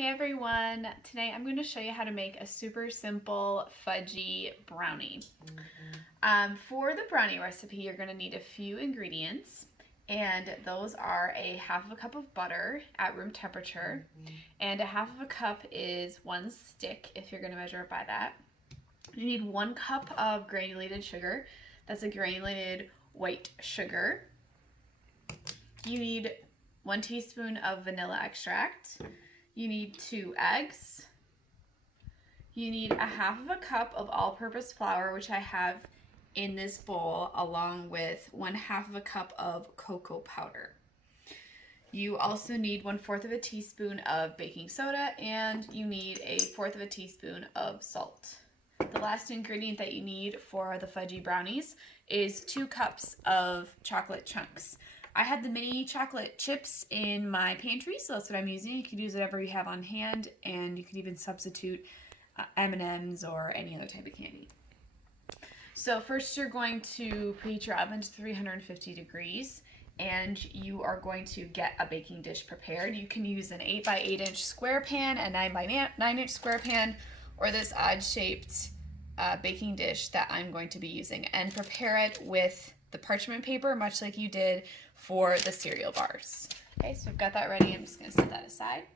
Hey everyone, today I'm going to show you how to make a super simple fudgy brownie. For the brownie recipe, you're going to need a few ingredients, and those are a half of a cup of butter at room temperature, and a half of a cup is 1 stick if you're going to measure it by that. You need 1 cup of granulated sugar. That's a granulated white sugar. You need 1 teaspoon of vanilla extract. You need 2 eggs. You need a half of a cup of all-purpose flour, which I have in this bowl, along with 1/2 of a cup of cocoa powder. You also need 1/4 of a teaspoon of baking soda, and you need 1/4 of a teaspoon of salt. The last ingredient that you need for the fudgy brownies is 2 cups of chocolate chunks. I had the mini chocolate chips in my pantry, so that's what I'm using. You could use whatever you have on hand, and you could even substitute M&Ms or any other type of candy. So first you're going to preheat your oven to 350 degrees, and you are going to get a baking dish prepared. You can use an 8 by 8 inch square pan, a 9 by 9 inch square pan, or this odd-shaped baking dish that I'm going to be using, and prepare it with the parchment paper, much like you did for the cereal bars. Okay, so I've got that ready. I'm just going to set that aside.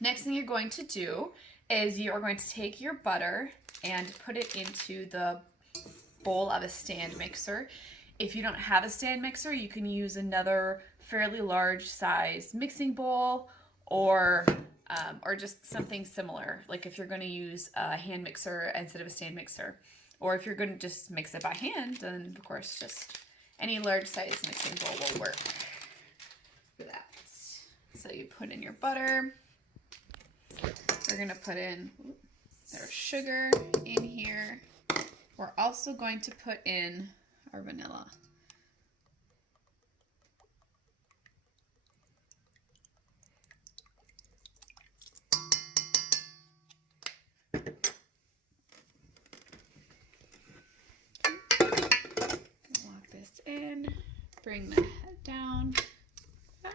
Next thing you're going to do is you are going to take your butter and put it into the bowl of a stand mixer. If you don't have a stand mixer, you can use another fairly large size mixing bowl, or just something similar, like if you're going to use a hand mixer instead of a stand mixer. Or if you're going to just mix it by hand, then of course just any large size mixing bowl will work for that. So you put in your butter. We're going to put in our sugar in here. We're also going to put in our vanilla. Lock this in, bring the head down. That.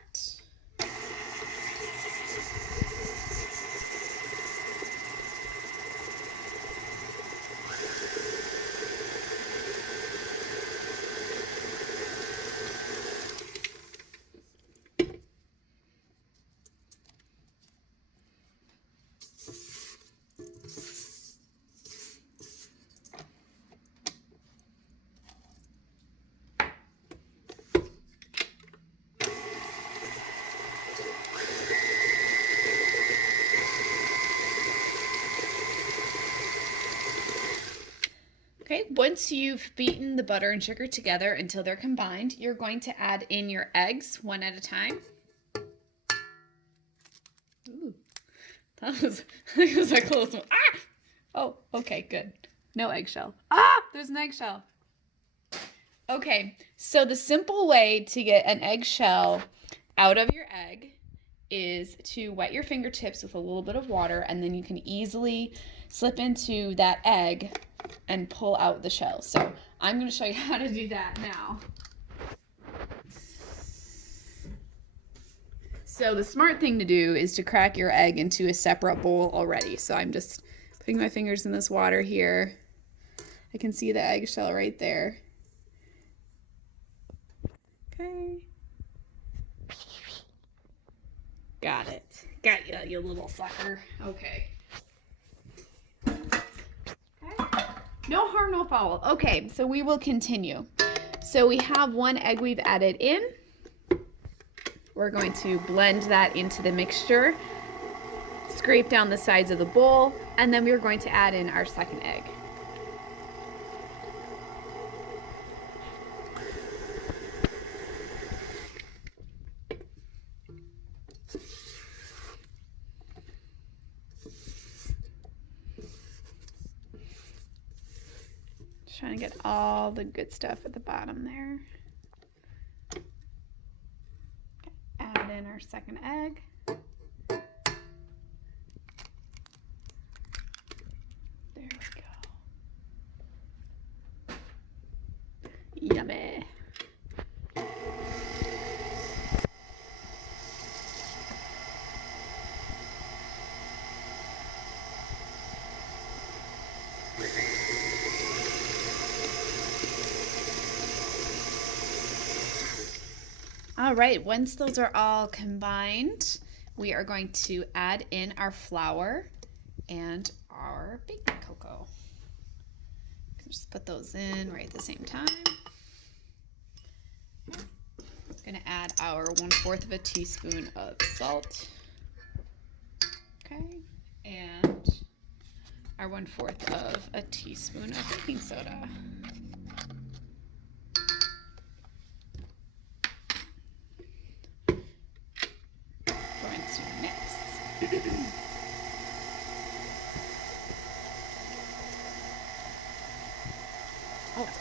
Okay, once you've beaten the butter and sugar together until they're combined, you're going to add in your eggs one at a time. Ooh, that was a close one. Ah! Oh, okay, good. No eggshell. Ah, there's an eggshell. Okay, so the simple way to get an eggshell out of your egg is to wet your fingertips with a little bit of water, and then you can easily slip into that egg and pull out the shell. So I'm going to show you how to do that now. So the smart thing to do is to crack your egg into a separate bowl already. So I'm just putting my fingers in this water here. I can see the eggshell right there. Okay. Got it. Got you, you little sucker. Okay. No harm, no foul. Okay, so we will continue. So we have 1 egg we've added in. We're going to blend that into the mixture, scrape down the sides of the bowl, and then we're going to add in our 2nd egg. Trying to get all the good stuff at the bottom there. Add in our 2nd egg. There we go. Yummy. All right, once those are all combined, we are going to add in our flour and our baking cocoa. Just put those in right at the same time. I'm going to add our 1/4 of a teaspoon of salt. Okay, and our 1/4 of a teaspoon of baking soda. Going to mix. Oh, it's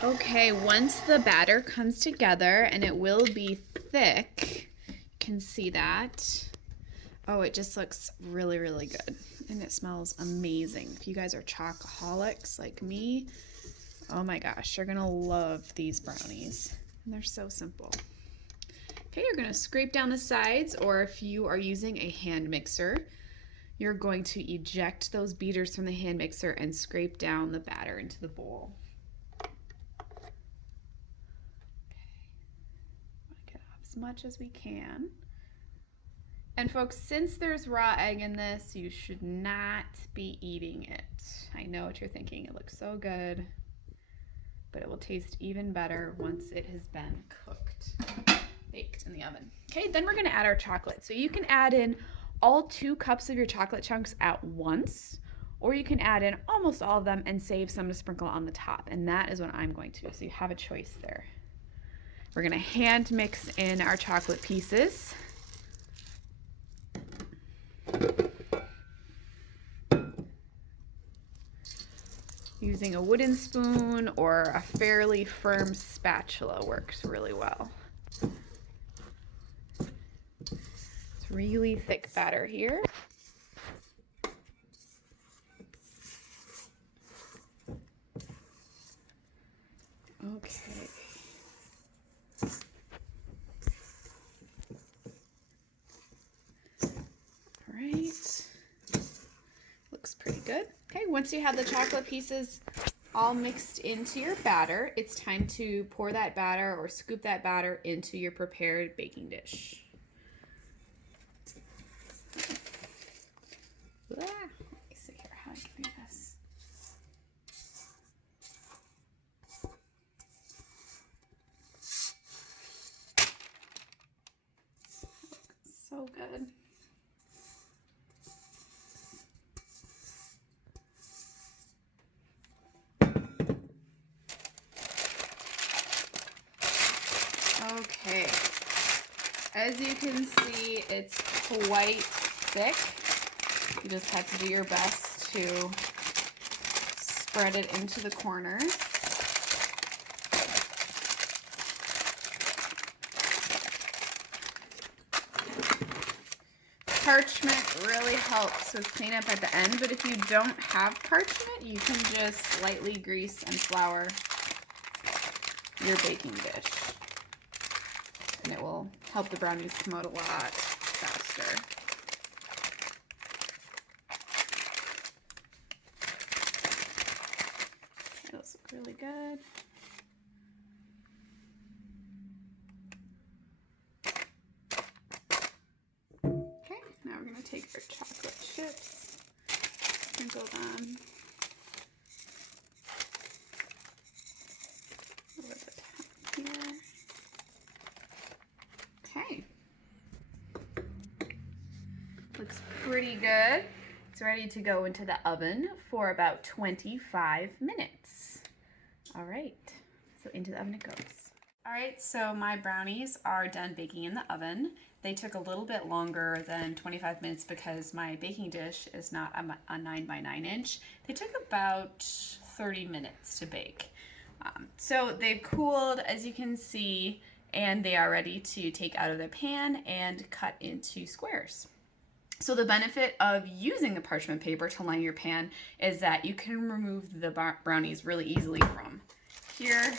great. Okay, once the batter comes together, and it will be thick, you can see that. Oh, it just looks really, really good. And it smells amazing. If you guys are chocoholics like me, oh my gosh, you're gonna love these brownies. And they're so simple. Okay, you're gonna scrape down the sides, or if you are using a hand mixer, you're going to eject those beaters from the hand mixer and scrape down the batter into the bowl. Get off as much as we can. And folks, since there's raw egg in this, you should not be eating it. I know what you're thinking, it looks so good, but it will taste even better once it has been baked in the oven. Okay, then we're gonna add our chocolate. So you can add in all 2 cups of your chocolate chunks at once, or you can add in almost all of them and save some to sprinkle on the top. And that is what I'm going to do, so you have a choice there. We're gonna hand mix in our chocolate pieces. Using a wooden spoon or a fairly firm spatula works really well. It's really thick batter here. Okay. All right. Looks pretty good. Okay, once you have the chocolate pieces all mixed into your batter, it's time to pour that batter or scoop that batter into your prepared baking dish. Let me see here how I can do this. So good. Okay, as you can see, it's quite thick. You just have to do your best to spread it into the corners. Parchment really helps with cleanup at the end, but if you don't have parchment, you can just lightly grease and flour your baking dish. And it will help the brownies come out a lot faster. Okay, those look really good. Okay, now we're going to take our chocolate chips, sprinkle them over the top here. Okay, looks pretty good. It's ready to go into the oven for about 25 minutes. All right, so into the oven it goes. All right, so my brownies are done baking in the oven. They took a little bit longer than 25 minutes because my baking dish is not a 9 by 9 inch. They took about 30 minutes to bake. So they've cooled, as you can see, and they are ready to take out of the pan and cut into squares. So the benefit of using the parchment paper to line your pan is that you can remove the brownies really easily from here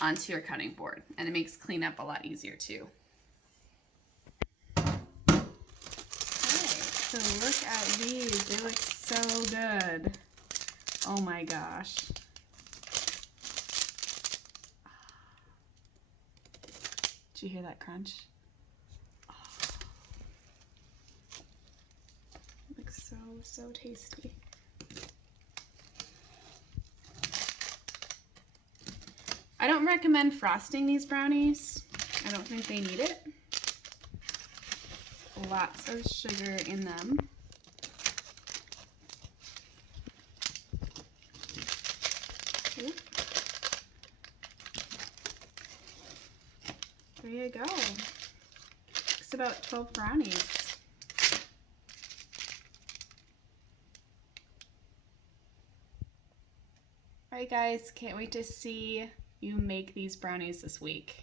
onto your cutting board, and it makes cleanup a lot easier too. Okay, so look at these. They look so good. Oh my gosh. Did you hear that crunch? Oh. Looks so tasty. I don't recommend frosting these brownies. I don't think they need it. Lots of sugar in them. Ooh. There you go. It's about 12 brownies. Alright guys, can't wait to see you make these brownies this week.